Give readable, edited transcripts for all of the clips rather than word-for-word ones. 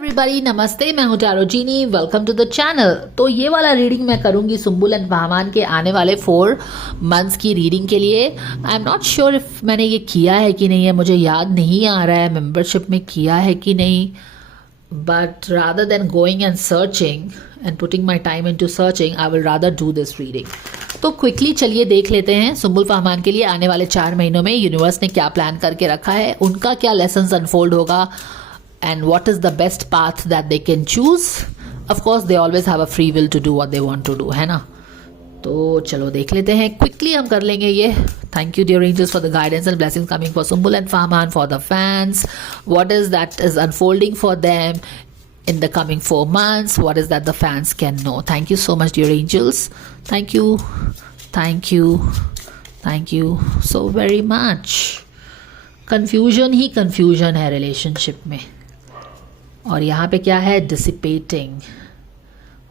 Everybody, नमस्ते। मैं हूं Tarot Genie, welcome to the channel. तो ये वाला रीडिंग मैं करूंगी सुम्बुल एंड बहमान के आने वाले 4 मंथ्स की रीडिंग के लिए। I am not sure if मैंने ये किया है कि नहीं है, मुझे याद नहीं आ रहा है मेंबरशिप में किया है कि नहीं, but rather than going and searching and putting my time in to searching, I will rather do this reading. तो क्विकली चलिए देख लेते हैं सुम्बुल फहमान के लिए आने वाले 4 महीनों में यूनिवर्स ने क्या प्लान करके रखा है, उनका क्या लेसन्स अनफोल्ड होगा, and what is the best path that they can choose. Of course they always have a free will to do what they want to do, है ना। तो चलो देख लेते हैं, क्विकली हम कर लेंगे ये। Thank you dear angels for the guidance and blessings coming for Sumbul and Fahmaan, for the fans, what is that is unfolding for them in the coming 4 months, what is that the fans can know. Thank you so much dear angels, thank you, thank you, thank you so very much. Confusion he confusion है relationship में, और यहाँ पे क्या है, dissipating.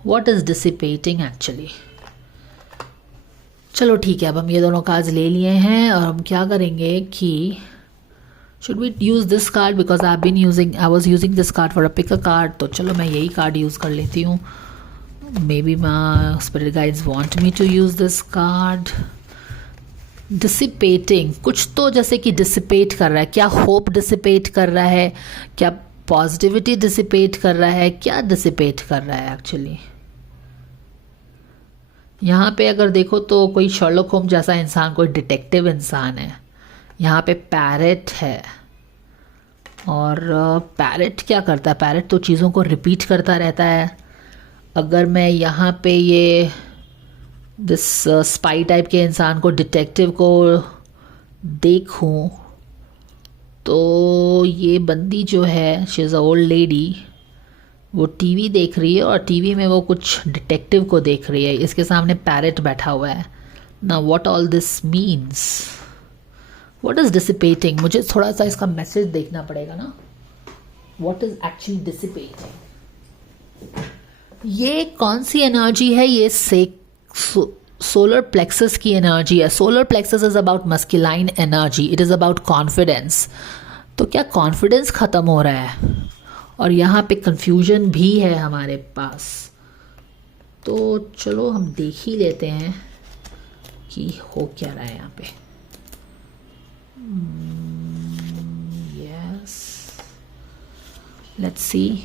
What is dissipating actually. चलो ठीक है, अब हम ये दोनों कार्ड्स ले लिए हैं और हम क्या करेंगे कि should we use this card, because I was using this card for a pick a card. तो चलो मैं यही कार्ड यूज़ कर लेती हूँ। Maybe my spirit guides want me to use this card. Dissipating, कुछ तो जैसे कि डिसिपेट कर रहा है। क्या होप डिसिपेट कर रहा है, क्या पॉजिटिविटी डिसिपेट कर रहा है, क्या डिसिपेट कर रहा है एक्चुअली। यहाँ पे अगर देखो तो कोई शर्लॉक होम्स जैसा इंसान, कोई डिटेक्टिव इंसान है। यहाँ पे पैरेट है, और पैरेट क्या करता है, पैरेट तो चीज़ों को रिपीट करता रहता है। अगर मैं यहाँ पे ये दिस स्पाई टाइप के इंसान को, डिटेक्टिव को देखूं, तो ये बंदी जो है, she is a old lady, वो टीवी देख रही है और टीवी में वो कुछ डिटेक्टिव को देख रही है। इसके सामने पैरेट बैठा हुआ है ना। What all this means, what is dissipating. मुझे थोड़ा सा इसका मैसेज देखना पड़ेगा ना, व्हाट इज़ एक्चुअली डिसिपेटिंग। ये कौन सी एनर्जी है, ये सोलर प्लेक्सस की एनर्जी है। Solar plexus is about masculine energy, it is about confidence. तो क्या कॉन्फिडेंस ख़त्म हो रहा है, और यहाँ पे कंफ्यूजन भी है हमारे पास। तो चलो हम देख ही लेते हैं कि हो क्या रहा है यहाँ पे। Yes, let's see.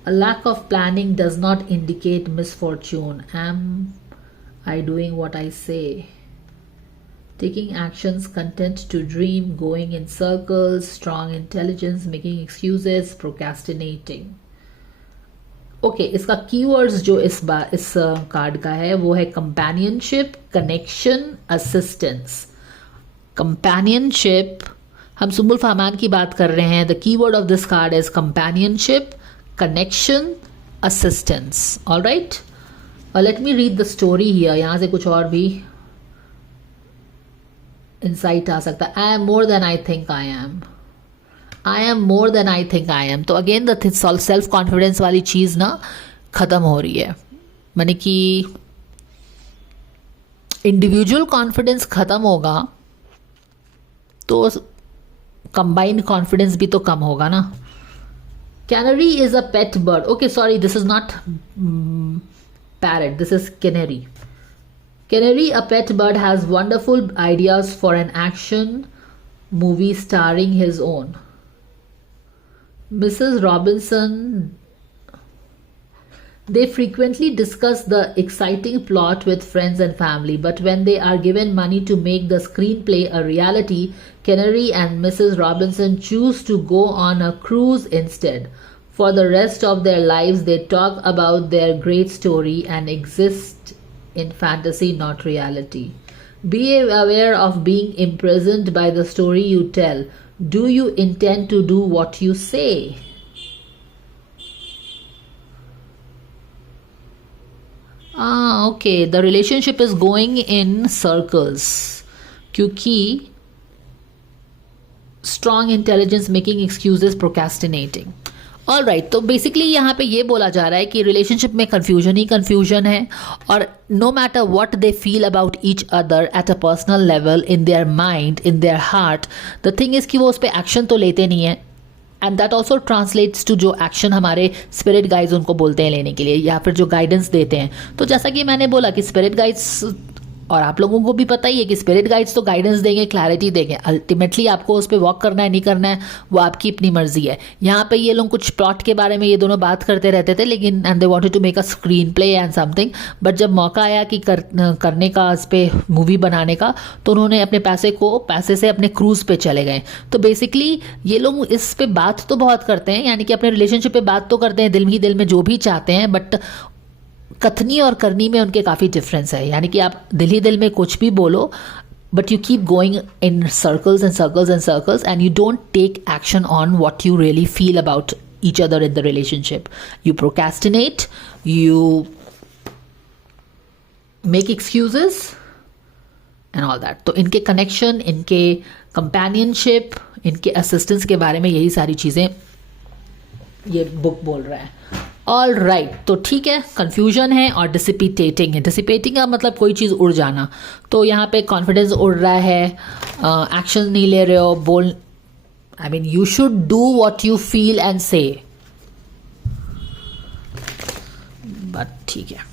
A lack of planning does not indicate misfortune. Am I doing what I say? Taking actions, content to dream, going in circles, strong intelligence, making excuses, procrastinating. Okay, इसका keywords जो इस card का है वो है companionship, connection, assistance. Companionship, हम सुम्बुल फहमान की बात कर रहे हैं। The keyword of this card is companionship, connection, assistance. All right, let me read the story here. यहाँ से कुछ और भी insight आ सकता है। I am more than I think I am. I am more than I think I am. तो again the self confidence वाली चीज़ ना ख़त्म हो रही है। माने कि इंडिविजुअल कॉन्फिडेंस ख़त्म होगा तो कंबाइंड कॉन्फिडेंस भी तो कम होगा ना। Canary is a pet bird. Okay, sorry, this is not parrot. This is canary. Canary, a pet bird, has wonderful ideas for an action movie starring his own. Mrs. Robinson, they frequently discuss the exciting plot with friends and family, but when they are given money to make the screenplay a reality, Canary and Mrs. Robinson choose to go on a cruise instead. For the rest of their lives, they talk about their great story and exist in fantasy, not reality. Be aware of being imprisoned by the story you tell. Do you intend to do what you say? Okay, the relationship is going in circles क्योंकि strong intelligence, making excuses, procrastinating. All right, तो basically यहाँ पे ये बोला जा रहा है कि रिलेशनशिप में कन्फ्यूजन ही कन्फ्यूजन है, और no matter what they feel about each other at a personal level, in their mind, in their heart, the thing is कि वो उस पर एक्शन तो लेते नहीं है। And that also translates to जो एक्शन हमारे स्पिरिट गाइड्स उनको बोलते हैं लेने के लिए, या फिर जो गाइडेंस देते हैं। तो जैसा कि मैंने बोला कि स्पिरिट गाइड्स, और आप लोगों को भी पता ही है कि स्पिरिट गाइड्स तो गाइडेंस देंगे, क्लैरिटी देंगे, अल्टीमेटली आपको उस पर वॉक करना है नहीं करना है वो आपकी अपनी मर्जी है। यहाँ पे ये लोग कुछ प्लॉट के बारे में ये दोनों बात करते रहते थे, लेकिन and they wanted to make a screenplay and something, but जब मौका आया कि करने का, इस पर मूवी बनाने का, तो उन्होंने अपने पैसे से अपने क्रूज पे चले गए। तो बेसिकली ये लोग इस पे बात तो बहुत करते हैं, यानी कि अपने रिलेशनशिप पे बात तो करते हैं दिल ही दिल में जो भी चाहते हैं, बट कथनी और करनी में उनके काफ़ी डिफरेंस है। यानी कि आप दिल ही दिल में कुछ भी बोलो, but you keep going in circles and circles and circles, and you don't take action on what you really feel about each other in the relationship. You procrastinate, you make excuses and all that. तो इनके connection, इनके companionship, इनके assistance के बारे में यही सारी चीज़ें ये बुक बोल रहा है। ऑल राइट, तो ठीक है, कन्फ्यूजन है और डिसिपिटेटिंग है। डिसिपेटिंग का मतलब कोई चीज़ उड़ जाना, तो यहाँ पे कॉन्फिडेंस उड़ रहा है, एक्शन नहीं ले रहे हो, I mean you should do what you feel and से, बट ठीक है।